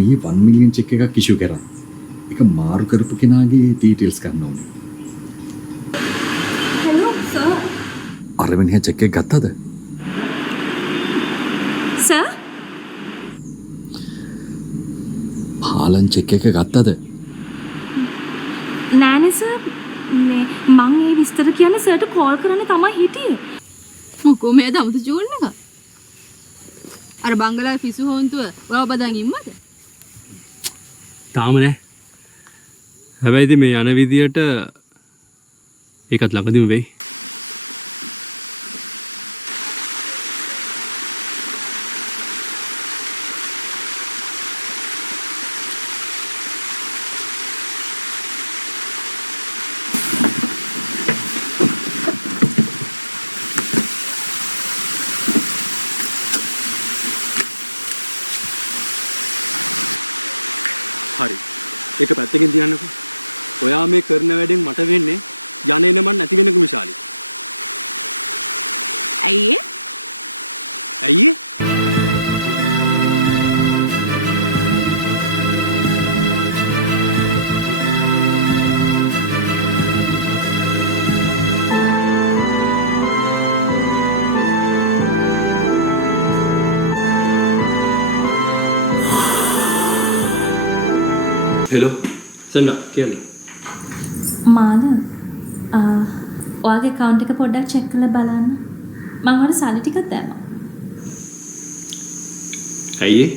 ඊයේ 1 million check එකක් ඉෂුව කරා. ඒක මාරු කරපු කෙනාගේ ඩීටේල්ස් ගන්න ඕනේ. Hello sir. අර වෙනිය චෙක් එක ගත්තද? සර්? පාලන් චෙක් එක ගත්තද? නෑනේ සර්. මේ මං ඒ විස්තර කියන්න සර්ට කෝල් කරන්න තමයි හිටියේ. මොකෝ මේ දමතු චූල්න එක? අර බංගලා පිසු හොන්තුව ඔයා බදන් ඉන්නවද? තාම නෑ. හැබැයි ඉතින් මේ යන විදියට ඒකත් ළඟදිම වෙයි. හරි. ඒක පැත්තකින් තියන්නකෝ. ඔයා මේ කරන වැඩෙන් මට වෙන්නේ යන එන මන් නැති වෙනකු මිශාලි. ඇයි ඒ? ඇයි ඒ? හෙලෝ සන්නා කියන්න. මාල ඔයාගේ account එක පොඩ්ඩක් check කරලා බලන්න. මම ඔයාලට සල්ලි ටිකක් දැම්මා. ඇයි ඒ?